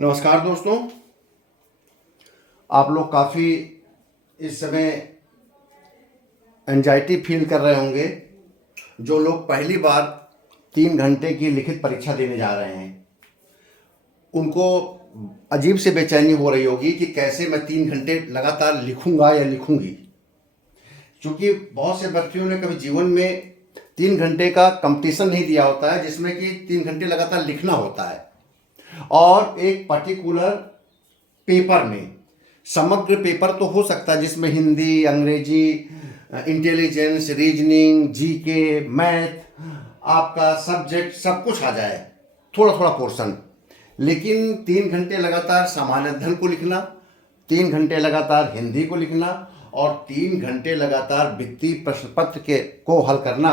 नमस्कार दोस्तों। आप लोग काफ़ी इस समय एंजाइटी फील कर रहे होंगे। जो लोग पहली बार 3 घंटे की लिखित परीक्षा देने जा रहे हैं उनको अजीब से बेचैनी हो रही होगी कि कैसे मैं 3 घंटे लगातार लिखूंगा या लिखूंगी। क्योंकि बहुत से व्यक्तियों ने कभी जीवन में 3 घंटे का कंपटीशन नहीं दिया होता है जिसमें कि 3 घंटे लगातार लिखना होता है और एक पर्टिकुलर पेपर में। समग्र पेपर तो हो सकता है जिसमें हिंदी, अंग्रेजी, इंटेलिजेंस, रीजनिंग, जीके, मैथ, आपका सब्जेक्ट सब कुछ आ जाए, थोड़ा थोड़ा पोर्शन। लेकिन 3 घंटे लगातार सामान्य अध्ययन को लिखना, 3 घंटे लगातार हिंदी को लिखना और 3 घंटे लगातार वित्तीय प्रश्न पत्र के को हल करना,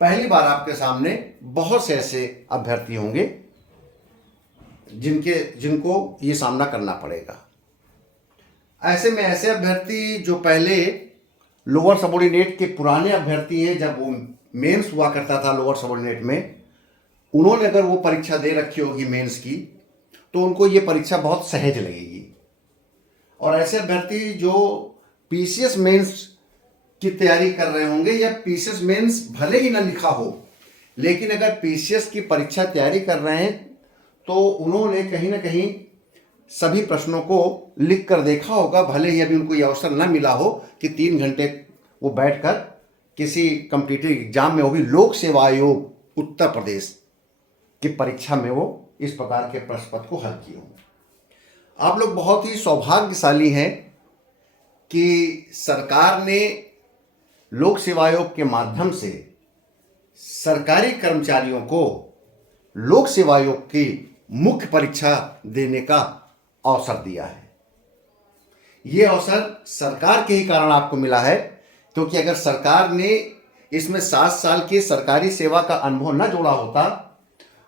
पहली बार आपके सामने बहुत से ऐसे अभ्यर्थी होंगे जिनको ये सामना करना पड़ेगा। ऐसे में ऐसे अभ्यर्थी जो पहले लोअर सबऑर्डिनेट के पुराने अभ्यर्थी हैं, जब वो मेंस हुआ करता था लोअर सबऑर्डिनेट में, उन्होंने अगर वो परीक्षा दे रखी होगी मेंस की तो उनको ये परीक्षा बहुत सहज लगेगी। और ऐसे अभ्यर्थी जो पीसीएस मेंस की तैयारी कर रहे होंगे या पीसीएस मेंस भले ही ना लिखा हो, लेकिन अगर पीसीएस की परीक्षा तैयारी कर रहे हैं तो उन्होंने कहीं ना कहीं सभी प्रश्नों को लिख कर देखा होगा, भले ही अभी उनको ये अवसर न मिला हो कि 3 घंटे वो बैठकर किसी कॉम्पिटिटिव एग्जाम में, वो भी लोक सेवा आयोग उत्तर प्रदेश की परीक्षा में, वो इस प्रकार के प्रश्न पत्र को हल किए हों। आप लोग बहुत ही सौभाग्यशाली हैं कि सरकार ने लोक सेवा आयोग के माध्यम से सरकारी कर्मचारियों को लोक सेवा आयोग की मुख्य परीक्षा देने का अवसर दिया है। ये अवसर सरकार के ही कारण आपको मिला है, क्योंकि अगर सरकार ने इसमें 7 साल की सरकारी सेवा का अनुभव न जोड़ा होता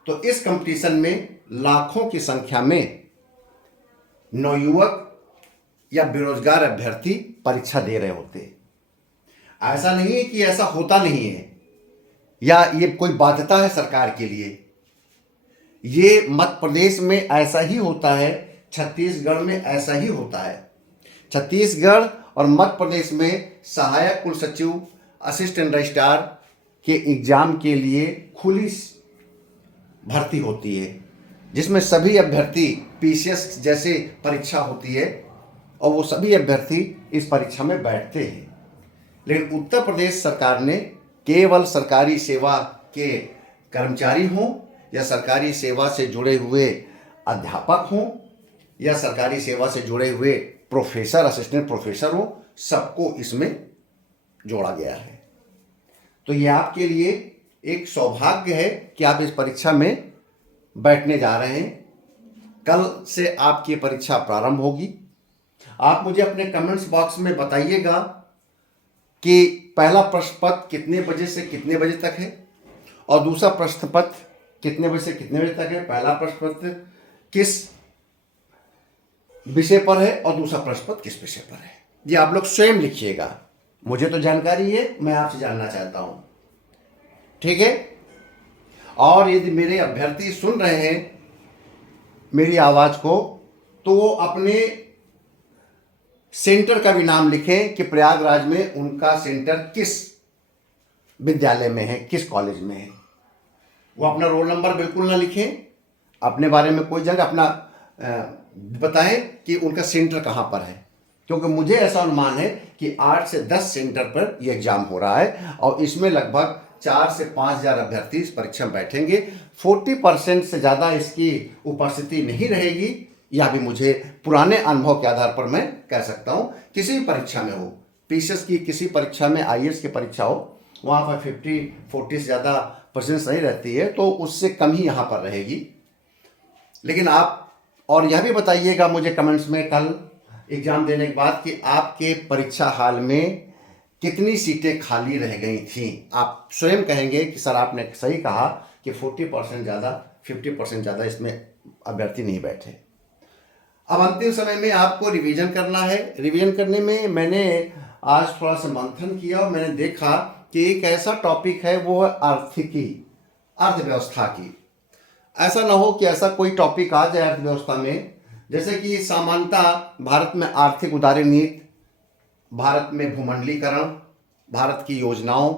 तो इस कंपटीशन में लाखों की संख्या में नवयुवक या बेरोजगार अभ्यर्थी परीक्षा दे रहे होते। ऐसा नहीं है कि ऐसा होता नहीं है या ये कोई बाध्यता है सरकार के लिए। ये मध्य प्रदेश में ऐसा ही होता है, छत्तीसगढ़ में ऐसा ही होता है। छत्तीसगढ़ और मध्य प्रदेश में सहायक कुल सचिव, असिस्टेंट रजिस्ट्रार के एग्जाम के लिए खुली भर्ती होती है, जिसमें सभी अभ्यर्थी पीसीएस जैसे परीक्षा होती है और वो सभी अभ्यर्थी इस परीक्षा में बैठते हैं। लेकिन उत्तर प्रदेश सरकार ने केवल सरकारी सेवा के कर्मचारी हों या सरकारी सेवा से जुड़े हुए अध्यापक हों या सरकारी सेवा से जुड़े हुए प्रोफेसर, असिस्टेंट प्रोफेसर हो, सबको इसमें जोड़ा गया है। तो ये आपके लिए एक सौभाग्य है कि आप इस परीक्षा में बैठने जा रहे हैं। कल से आपकी परीक्षा प्रारंभ होगी। आप मुझे अपने कमेंट्स बॉक्स में बताइएगा कि पहला प्रश्न पत्र कितने बजे से कितने बजे तक है और दूसरा प्रश्न पत्र कितने बजे से कितने बजे तक है। पहला प्रश्न पत्र किस विषय पर है और दूसरा प्रश्न पत्र किस विषय पर है, ये आप लोग स्वयं लिखिएगा। मुझे तो जानकारी है, मैं आपसे जानना चाहता हूं, ठीक है। और यदि मेरे अभ्यर्थी सुन रहे हैं मेरी आवाज को, तो वो अपने सेंटर का भी नाम लिखें कि प्रयागराज में उनका सेंटर किस विद्यालय में है, किस कॉलेज में है। वो अपना रोल नंबर बिल्कुल ना लिखें, अपने बारे में कोई जगह अपना बताएं कि उनका सेंटर कहाँ पर है, क्योंकि मुझे ऐसा अनुमान है कि 8 से 10 सेंटर पर यह एग्जाम हो रहा है और इसमें लगभग 4 से 5 हज़ार अभ्यर्थी इस परीक्षा में बैठेंगे। 40% से ज़्यादा इसकी उपस्थिति नहीं रहेगी, यह भी मुझे पुराने अनुभव के आधार पर मैं कह सकता हूँ। किसी भी परीक्षा में हो, पीसीएस की किसी परीक्षा में, आईएएस की परीक्षा हो, वहाँ पर 40 से ज़्यादा परसेंट नहीं रहती है, तो उससे कम ही यहाँ पर रहेगी। लेकिन आप और यह भी बताइएगा मुझे कमेंट्स में कल एग्ज़ाम देने के बाद कि आपके परीक्षा हाल में कितनी सीटें खाली रह गई थीं। आप स्वयं कहेंगे कि सर आपने सही कहा कि 40% ज़्यादा, 50% ज़्यादा इसमें अभ्यर्थी नहीं बैठे। अब अंतिम समय में आपको रिवीजन करना है। रिवीजन करने में मैंने आज थोड़ा सा मंथन किया और मैंने देखा कि एक ऐसा टॉपिक है, वो है आर्थिकी, अर्थव्यवस्था की। ऐसा ना हो कि ऐसा कोई टॉपिक आ जाए अर्थव्यवस्था में, जैसे कि सामान्यतः भारत में आर्थिक उदारी नीति, भारत में भूमंडलीकरण, भारत की योजनाओं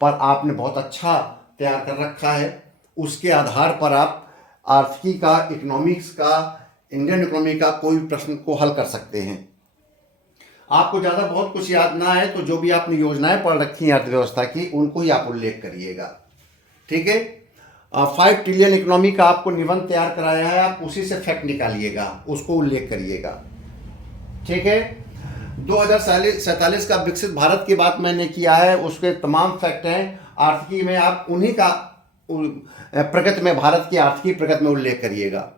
पर आपने बहुत अच्छा तैयार कर रखा है, उसके आधार पर आप आर्थिकी का, इकोनॉमिक्स का, इंडियन इकोनॉमी का कोई भी प्रश्न को हल कर सकते हैं। आपको ज़्यादा बहुत कुछ याद ना आए तो जो भी आपने योजनाएं पढ़ रखी हैं अर्थव्यवस्था की, उनको ही आप उल्लेख करिएगा, ठीक है। 5 ट्रिलियन इकोनॉमी का आपको निबंध तैयार कराया है, आप उसी से फैक्ट निकालिएगा, उसको उल्लेख करिएगा, ठीक है। 2047 का विकसित भारत की बात मैंने किया है, उसके तमाम फैक्ट हैं आर्थिकी में, आप उन्हीं का प्रगति में, भारत की आर्थिकी प्रगति में उल्लेख करिएगा।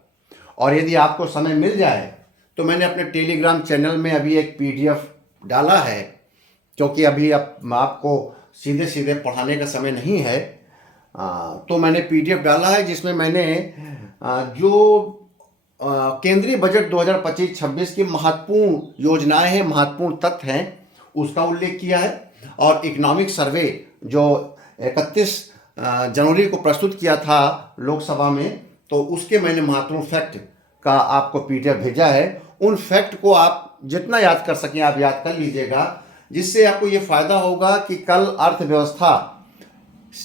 और यदि आपको समय मिल जाए तो मैंने अपने टेलीग्राम चैनल में अभी एक पीडीएफ डाला है, क्योंकि अभी अब आपको सीधे सीधे पढ़ाने का समय नहीं है, तो मैंने पीडीएफ डाला है जिसमें मैंने जो केंद्रीय बजट 2025-26 की महत्वपूर्ण योजनाएं हैं, महत्वपूर्ण तथ्य हैं, उसका उल्लेख किया है। और इकोनॉमिक सर्वे जो 31 जनवरी को प्रस्तुत किया था लोकसभा में, तो उसके मैंने महत्वपूर्ण फैक्ट का आपको पीडीएफ भेजा है। उन फैक्ट को आप जितना याद कर सकें आप याद कर लीजिएगा, जिससे आपको ये फायदा होगा कि कल अर्थव्यवस्था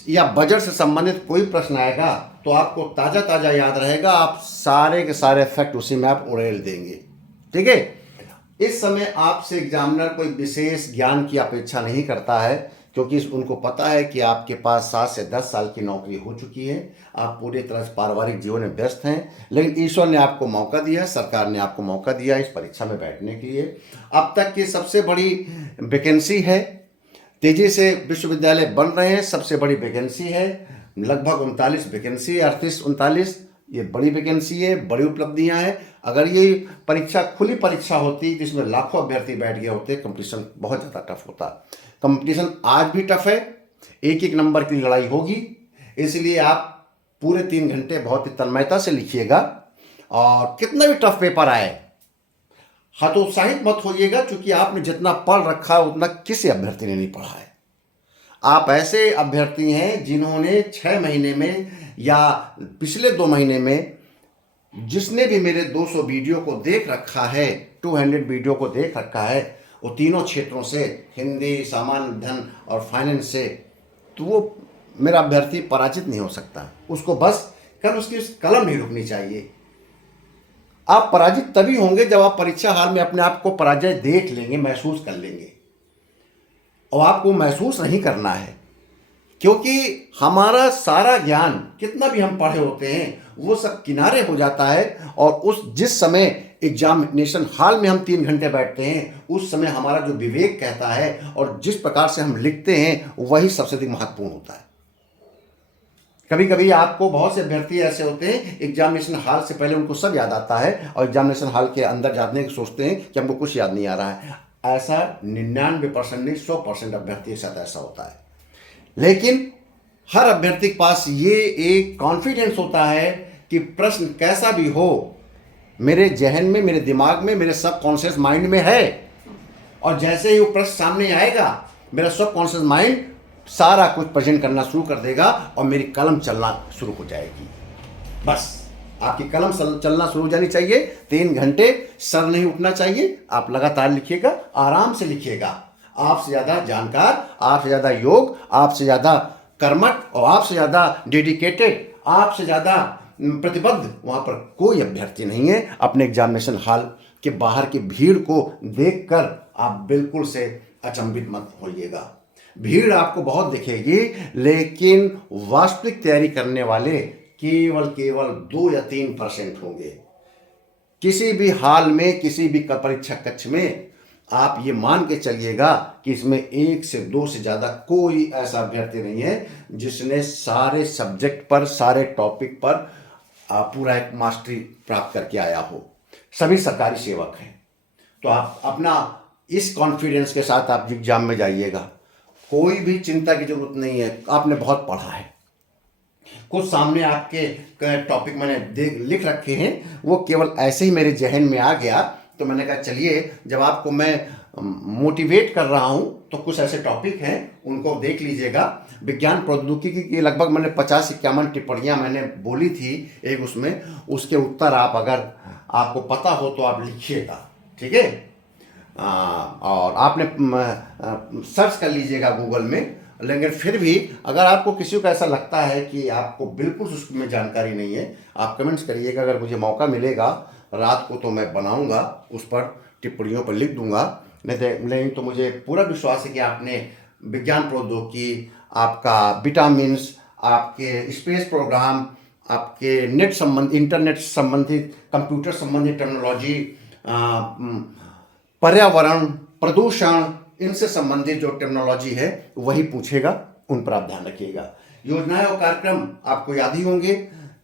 या बजट से संबंधित कोई प्रश्न आएगा तो आपको ताज़ा ताज़ा याद रहेगा, आप सारे के सारे फैक्ट उसी में आप उड़ेल देंगे, ठीक है। इस समय आपसे एग्जामिनर कोई विशेष ज्ञान की अपेक्षा नहीं करता है, क्योंकि उनको पता है कि आपके पास 7 से 10 साल की नौकरी हो चुकी है, आप पूरी तरह से पारिवारिक जीवन में व्यस्त हैं, लेकिन ईश्वर ने आपको मौका दिया, सरकार ने आपको मौका दिया इस परीक्षा में बैठने के लिए। अब तक की सबसे बड़ी वैकेंसी है, तेजी से विश्वविद्यालय बन रहे हैं, सबसे बड़ी वैकेंसी है, लगभग 39 वैकेंसी है, 38-39, ये बड़ी वैकेंसी है, बड़ी उपलब्धियां हैं। अगर ये परीक्षा खुली परीक्षा होती जिसमें लाखों अभ्यर्थी बैठ गए होते, कंपटीशन बहुत ज़्यादा टफ होता। कंपटीशन आज भी टफ है, एक एक नंबर की लड़ाई होगी, इसलिए आप पूरे 3 घंटे बहुत ही तन्मयता से लिखिएगा। और कितना भी टफ पेपर आए हतोत्साहित मत होइएगा, क्योंकि आपने जितना पढ़ रखा है उतना किसी अभ्यर्थी ने नहीं पढ़ा है। आप ऐसे अभ्यर्थी हैं जिन्होंने 6 महीने में या पिछले 2 महीने में, जिसने भी मेरे 200 वीडियो को देख रखा है, 200 वीडियो को देख रखा है, वो तीनों क्षेत्रों से, हिंदी, सामान्य धन और फाइनेंस से, तो वो मेरा अभ्यर्थी पराजित नहीं हो सकता। उसको बस उसकी कलम नहीं रुकनी चाहिए। आप पराजित तभी होंगे जब आप परीक्षा हाल में अपने आप को पराजय देख लेंगे, महसूस कर लेंगे। और आपको महसूस नहीं करना है, क्योंकि हमारा सारा ज्ञान कितना भी हम पढ़े होते हैं वो सब किनारे हो जाता है। और जिस समय एग्जामिनेशन हॉल में हम 3 घंटे बैठते हैं, उस समय हमारा जो विवेक कहता है और जिस प्रकार से हम लिखते हैं वही सबसे अधिक महत्वपूर्ण होता है। कभी कभी आपको बहुत से अभ्यर्थी ऐसे होते हैं, एग्जामिनेशन हॉल से पहले उनको सब याद आता है और एग्जामिनेशन हॉल के अंदर जाने की सोचते हैं कि हमको कुछ याद नहीं आ रहा है। ऐसा 99% नहीं, 100% अभ्यर्थी के साथ ऐसा होता है। लेकिन हर अभ्यर्थी के पास ये एक कॉन्फिडेंस होता है कि प्रश्न कैसा भी हो, मेरे जहन में, मेरे दिमाग में, मेरे सबकॉन्शियस माइंड में है, और जैसे ही वो प्रश्न सामने आएगा मेरा सबकॉन्शियस माइंड सारा कुछ प्रेजेंट करना शुरू कर देगा और मेरी कलम चलना शुरू हो जाएगी। बस आपकी कलम चलना शुरू हो जानी चाहिए। 3 घंटे सर नहीं उठना चाहिए, आप लगातार लिखिएगा, आराम से लिखिएगा। आपसे ज़्यादा जानकार, आपसे ज़्यादा योग, आपसे ज़्यादा कर्मठ और आपसे ज़्यादा डेडिकेटेड, आपसे ज़्यादा प्रतिबद्ध वहाँ पर कोई अभ्यर्थी नहीं है। अपने एग्जामिनेशन हॉल के बाहर की भीड़ को देखकर आप बिल्कुल से अचंभित मत होइएगा। भीड़ आपको बहुत दिखेगी, लेकिन वास्तविक तैयारी करने वाले केवल 2 या 3% होंगे। किसी भी हाल में, किसी भी परीक्षा कक्ष में आप ये मान के चलिएगा कि इसमें 1 से 2 से ज़्यादा कोई ऐसा अभ्यर्थी नहीं है जिसने सारे सब्जेक्ट पर, सारे टॉपिक पर पूरा एक मास्टरी प्राप्त करके आया हो। सभी सरकारी सेवक हैं। तो आप अपना इस कॉन्फिडेंस के साथ आप एग्जाम में जाइएगा, कोई भी चिंता की जरूरत नहीं है। आपने बहुत पढ़ा है, कुछ सामने आपके टॉपिक मैंने लिख रखे हैं, वो केवल ऐसे ही मेरे जहन में आ गया, तो मैंने कहा चलिए जब आपको मैं मोटिवेट कर रहा हूँ, तो कुछ ऐसे टॉपिक हैं उनको देख लीजिएगा। विज्ञान प्रौद्योगिकी की लगभग मैंने 50-51 टिप्पणियाँ मैंने बोली थी एक उसमें, उसके उत्तर आप अगर आपको पता हो तो आप लिखिएगा, ठीक है। और आपने सर्च कर लीजिएगा गूगल में। लेकिन फिर भी अगर आपको किसी को ऐसा लगता है कि आपको बिल्कुल उसमें जानकारी नहीं है, आप कमेंट्स करिएगा। अगर मुझे मौका मिलेगा रात को तो मैं बनाऊंगा, उस पर टिप्पणियों पर लिख दूंगा। नहीं तो मुझे पूरा विश्वास है कि आपने विज्ञान प्रौद्योगिकी, आपका विटामिन्स, आपके स्पेस प्रोग्राम, आपके नेट संबंध, इंटरनेट संबंधित, कंप्यूटर संबंधित टेक्नोलॉजी, पर्यावरण, प्रदूषण, इनसे संबंधित जो टेक्नोलॉजी है वही पूछेगा, उन पर आप ध्यान रखिएगा। योजनाएं और कार्यक्रम आपको याद ही होंगे।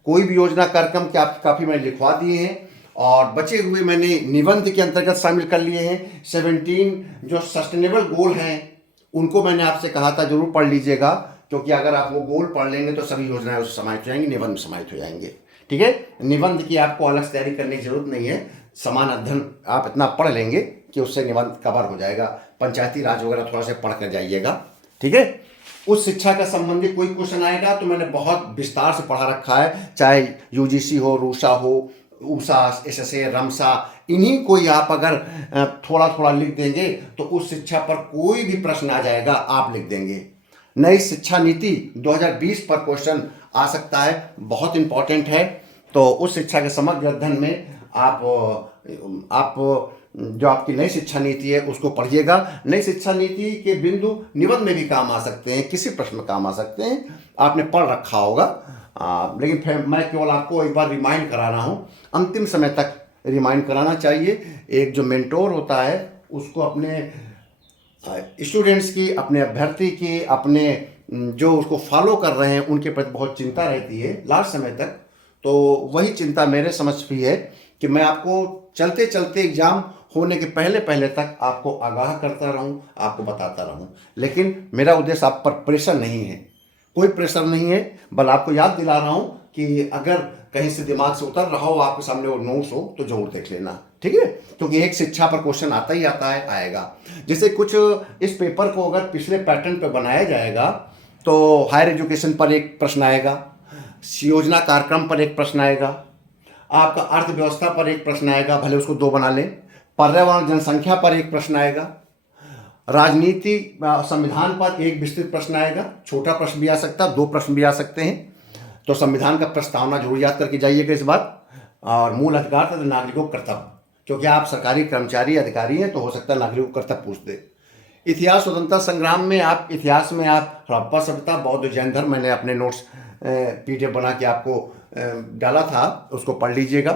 कोई भी योजना कार्यक्रम के आप काफ़ी मैंने लिखवा दिए हैं, और बचे हुए मैंने निबंध के अंतर्गत शामिल कर लिए हैं। 17 जो सस्टेनेबल गोल हैं उनको मैंने आपसे कहा था जरूर पढ़ लीजिएगा, क्योंकि अगर आप वो गोल पढ़ लेंगे तो सभी योजनाएं उसमें समाहित हो जाएंगी, निबंध समाहित हो जाएंगे, ठीक है। निबंध की आपको अलग से तैयारी करने की जरूरत नहीं है, समान अध्ययन आप इतना पढ़ लेंगे कि उससे निबंध कवर हो जाएगा। पंचायती राज वगैरह थोड़ा सा पढ़ कर जाइएगा, ठीक है। उस शिक्षा का संबंधित कोई क्वेश्चन आएगा तो मैंने बहुत विस्तार से पढ़ा रखा है, चाहे यूजीसी हो, रूसा हो, ऊषा, एसएसए, रमसा, इन्हीं को ही आप अगर थोड़ा थोड़ा लिख देंगे तो उस शिक्षा पर कोई भी प्रश्न आ जाएगा, आप लिख देंगे। नई शिक्षा नीति 2020 पर क्वेश्चन आ सकता है, बहुत इंपॉर्टेंट है। तो उस शिक्षा के समग्र अध्ययन में आप जो आपकी नई शिक्षा नीति है उसको पढ़िएगा। नई शिक्षा नीति के बिंदु निबंध में भी काम आ सकते हैं, किसी प्रश्न में काम आ सकते हैं, आपने पढ़ रखा होगा। लेकिन फिर मैं केवल आपको एक बार रिमाइंड करा रहा हूँ, अंतिम समय तक रिमाइंड कराना चाहिए। एक जो मेंटोर होता है उसको अपने स्टूडेंट्स की, अपने अभ्यर्थी की, अपने जो उसको फॉलो कर रहे हैं उनके प्रति बहुत चिंता रहती है लास्ट समय तक। तो वही चिंता मेरे समझ भी है कि मैं आपको चलते चलते एग्जाम होने के पहले पहले तक आपको आगाह करता रहूं, आपको बताता रहूं। लेकिन मेरा उद्देश्य आप पर प्रेशर नहीं है, कोई प्रेशर नहीं है, बल आपको याद दिला रहा हूं कि अगर कहीं से दिमाग से उतर रहा हो, आपके सामने वो नोट्स हो तो जरूर देख लेना, ठीक है। क्योंकि एक शिक्षा पर क्वेश्चन आता ही आता है, आएगा। जैसे कुछ इस पेपर को अगर पिछले पैटर्न पर बनाया जाएगा तो हायर एजुकेशन पर एक प्रश्न आएगा, योजना कार्यक्रम पर एक प्रश्न आएगा, आपका अर्थव्यवस्था पर एक प्रश्न आएगा, भले उसको 2 बना लें, पर्यावरण जनसंख्या पर एक प्रश्न आएगा, राजनीति संविधान पर एक विस्तृत प्रश्न आएगा। छोटा प्रश्न भी आ सकता है, 2 प्रश्न भी आ सकते हैं। तो संविधान का प्रस्तावना जरूर याद करके जाइएगा इस बार। और मूल अधिकार तथा नागरिकों को कर्तव्य, क्योंकि आप सरकारी कर्मचारी अधिकारी हैं तो हो सकता है नागरिकों को कर्तव्य पूछ दे। इतिहास स्वतंत्रता संग्राम में आप इतिहास में आप हड़प्पा सभ्यता, बौद्ध जैन धर्म, मैंने अपने नोट्स PDF बना के आपको डाला था, उसको पढ़ लीजिएगा।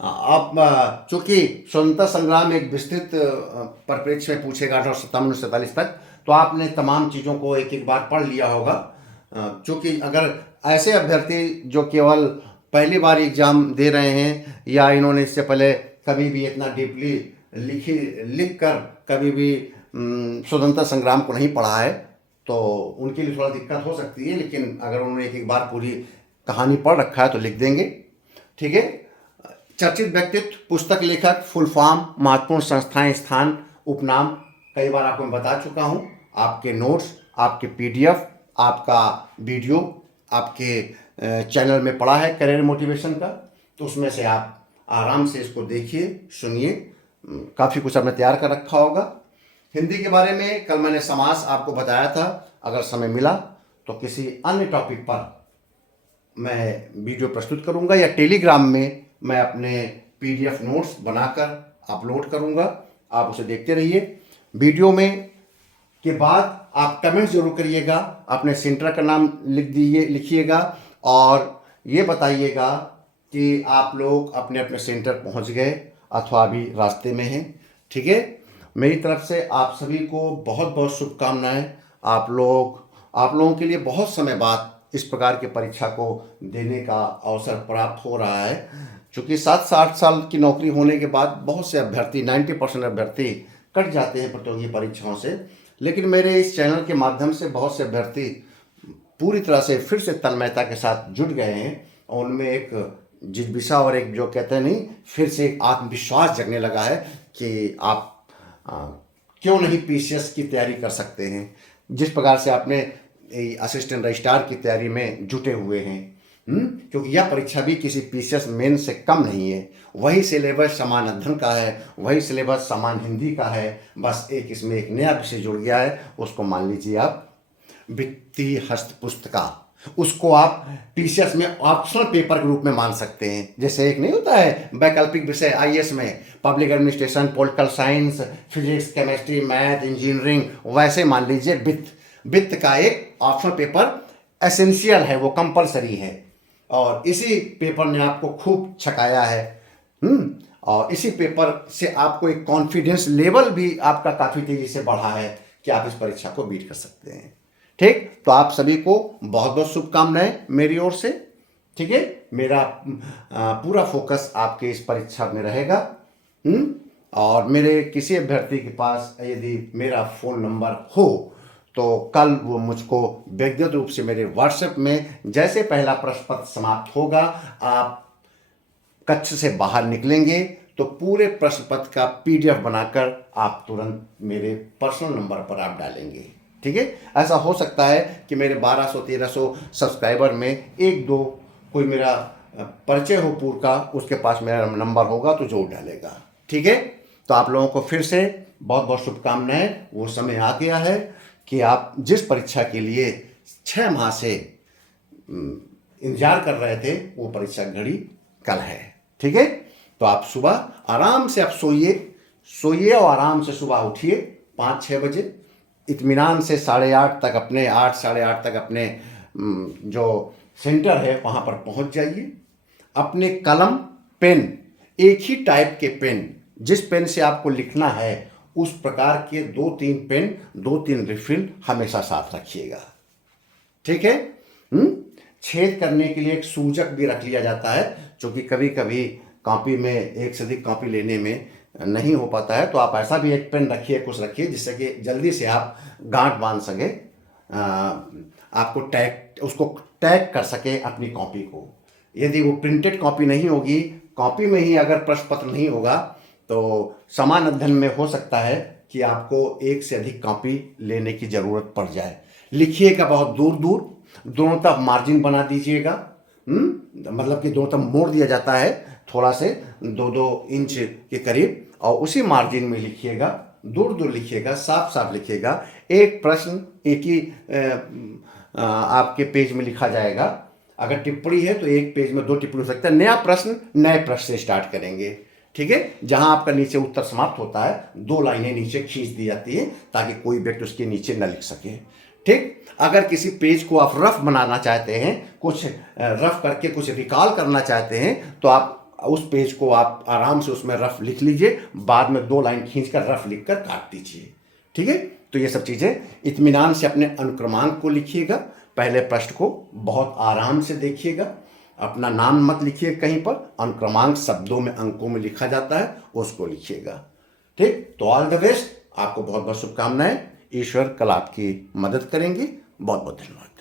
अब चूँकि स्वतंत्रता संग्राम एक विस्तृत परिप्रेक्ष्य में पूछेगा 1857-47 तक, तो आपने तमाम चीज़ों को एक एक बार पढ़ लिया होगा। चूँकि अगर ऐसे अभ्यर्थी जो केवल पहली बार एग्ज़ाम दे रहे हैं, या इन्होंने इससे पहले कभी भी इतना डीपली लिख कर कभी भी स्वतंत्रता संग्राम को नहीं पढ़ा है, तो उनके लिए थोड़ा दिक्कत हो सकती है। लेकिन अगर उन्होंने एक एक बार पूरी कहानी पढ़ रखा है तो लिख देंगे, ठीक है। चर्चित व्यक्तित्व, पुस्तक लेखक, फुल फॉर्म, महत्वपूर्ण संस्थाएं, स्थान, उपनाम, कई बार आपको मैं बता चुका हूं। आपके नोट्स, आपके PDF, आपका वीडियो आपके चैनल में पड़ा है करियर मोटिवेशन का, तो उसमें से आप आराम से इसको देखिए, सुनिए, काफ़ी कुछ आपने तैयार कर रखा होगा। हिंदी के बारे में कल मैंने समास आपको बताया था, अगर समय मिला तो किसी अन्य टॉपिक पर मैं वीडियो प्रस्तुत करूंगा, या टेलीग्राम में मैं अपने PDF नोट्स बनाकर अपलोड करूंगा, आप उसे देखते रहिए। वीडियो में के बाद आप कमेंट जरूर करिएगा, अपने सेंटर का नाम लिखिएगा और ये बताइएगा कि आप लोग अपने अपने सेंटर पहुंच गए अथवा अभी रास्ते में हैं, ठीक है। मेरी तरफ से आप सभी को बहुत बहुत शुभकामनाएं। आप लोगों के लिए बहुत समय बाद इस प्रकार की परीक्षा को देने का अवसर प्राप्त हो रहा है। चूँकि 7 से 8 साल की नौकरी होने के बाद बहुत से अभ्यर्थी, 90% अभ्यर्थी कट जाते हैं प्रतियोगी परीक्षाओं से, लेकिन मेरे इस चैनल के माध्यम से बहुत से अभ्यर्थी पूरी तरह से फिर से तन्मयता के साथ जुट गए हैं, और उनमें एक जिज्ञासा और एक जो कहते हैं नहीं, फिर से एक आत्मविश्वास जगने लगा है कि आप क्यों नहीं पीसीएस की तैयारी कर सकते हैं, जिस प्रकार से आपने असिस्टेंट रजिस्ट्रार की तैयारी में जुटे हुए हैं। क्योंकि यह परीक्षा भी किसी पीसीएस मेन से कम नहीं है। वही सिलेबस समान अध्ययन का है, वही सिलेबस समान हिंदी का है, बस एक इसमें एक नया विषय जुड़ गया है, उसको मान लीजिए आप वित्तीय हस्त पुस्तिका। उसको आप पीसीएस में ऑप्शनल पेपर के रूप में मान सकते हैं। जैसे एक नहीं होता है वैकल्पिक विषय आईएएस में public administration, political science, physics, chemistry, math, engineering, वैसे मान लीजिए वित्त का एक ऑप्शनल पेपर एसेंशियल है, वो कंपलसरी है, और इसी पेपर ने आपको खूब छकाया है। और इसी पेपर से आपको एक कॉन्फिडेंस लेवल भी आपका काफ़ी तेज़ी से बढ़ा है कि आप इस परीक्षा को बीट कर सकते हैं। ठीक, तो आप सभी को बहुत बहुत शुभकामनाएं मेरी ओर से। ठीक है, मेरा पूरा फोकस आपके इस परीक्षा में रहेगा। और मेरे किसी अभ्यर्थी के पास यदि मेरा फ़ोन नंबर हो तो कल वो मुझको व्यक्तिगत रूप से मेरे व्हाट्सएप में, जैसे पहला प्रश्न पत्र समाप्त होगा, आप कक्ष से बाहर निकलेंगे तो पूरे प्रश्न पत्र का पीडीएफ बनाकर आप तुरंत मेरे पर्सनल नंबर पर आप डालेंगे। ठीक है, ऐसा हो सकता है कि मेरे 1200-1300 सब्सक्राइबर में एक दो कोई मेरा परिचय हो पूर्व का, उसके पास मेरा नंबर होगा तो जरूर डालेगा। ठीक है, तो आप लोगों को फिर से बहुत बहुत शुभकामनाएं। वो समय आ गया है कि आप जिस परीक्षा के लिए 6 माह से इंतजार कर रहे थे, वो परीक्षा घड़ी कल है। ठीक है, तो आप सुबह आराम से आप सोइए और आराम से सुबह उठिए 5-6 बजे, इत्मीनान से 8:30 तक अपने 8-8:30 तक अपने जो सेंटर है वहाँ पर पहुँच जाइए। अपने कलम पेन, एक ही टाइप के पेन, जिस पेन से आपको लिखना है उस प्रकार के 2-3 पेन, 2-3 रिफिल हमेशा साथ रखिएगा। ठीक है, छेद करने के लिए एक सूजक भी रख लिया जाता है, क्योंकि कभी कभी कॉपी में एक से अधिक कॉपी लेने में नहीं हो पाता है, तो आप ऐसा भी एक पेन रखिए, कुछ रखिए, जिससे कि जल्दी से आप गांठ बांध सके, आपको उसको टैग कर सके अपनी कॉपी को। यदि वो प्रिंटेड कॉपी नहीं होगी, कॉपी में ही अगर प्रश्न पत्र नहीं होगा, तो समान अध्ययन में हो सकता है कि आपको एक से अधिक कॉपी लेने की ज़रूरत पड़ जाए। लिखिएगा बहुत दूर दूर, दोनों तरफ मार्जिन बना दीजिएगा। मतलब कि दोनों तरफ मोड़ दिया जाता है थोड़ा से 2-2 इंच के करीब, और उसी मार्जिन में लिखिएगा, दूर दूर लिखिएगा, साफ साफ लिखिएगा। एक प्रश्न एक ही आपके पेज में लिखा जाएगा। अगर टिप्पणी है तो एक पेज में 2 टिप्पणी हो सकता है। नया प्रश्न नए प्रश्न से स्टार्ट करेंगे। ठीक है, जहां आपका नीचे उत्तर समाप्त होता है 2 लाइनें नीचे खींच दी जाती है ताकि कोई व्यक्ति उसके नीचे न लिख सके। ठीक, अगर किसी पेज को आप रफ बनाना चाहते हैं, कुछ रफ करके कुछ रिकॉल करना चाहते हैं, तो आप उस पेज को आप आराम से उसमें रफ लिख लीजिए, बाद में 2 लाइन खींचकर रफ लिखकर काट दीजिए। ठीक है, तो ये सब चीज़ें इत्मीनान से अपने अनुक्रमांक को लिखिएगा। पहले प्रश्न को बहुत आराम से देखिएगा, अपना नाम मत लिखिए कहीं पर, अनुक्रमांक शब्दों में अंकों में लिखा जाता है, उसको लिखिएगा। ठीक, तो ऑल द बेस्ट, आपको बहुत बहुत शुभकामनाएं। ईश्वर कल आपकी मदद करेंगे। बहुत बहुत धन्यवाद।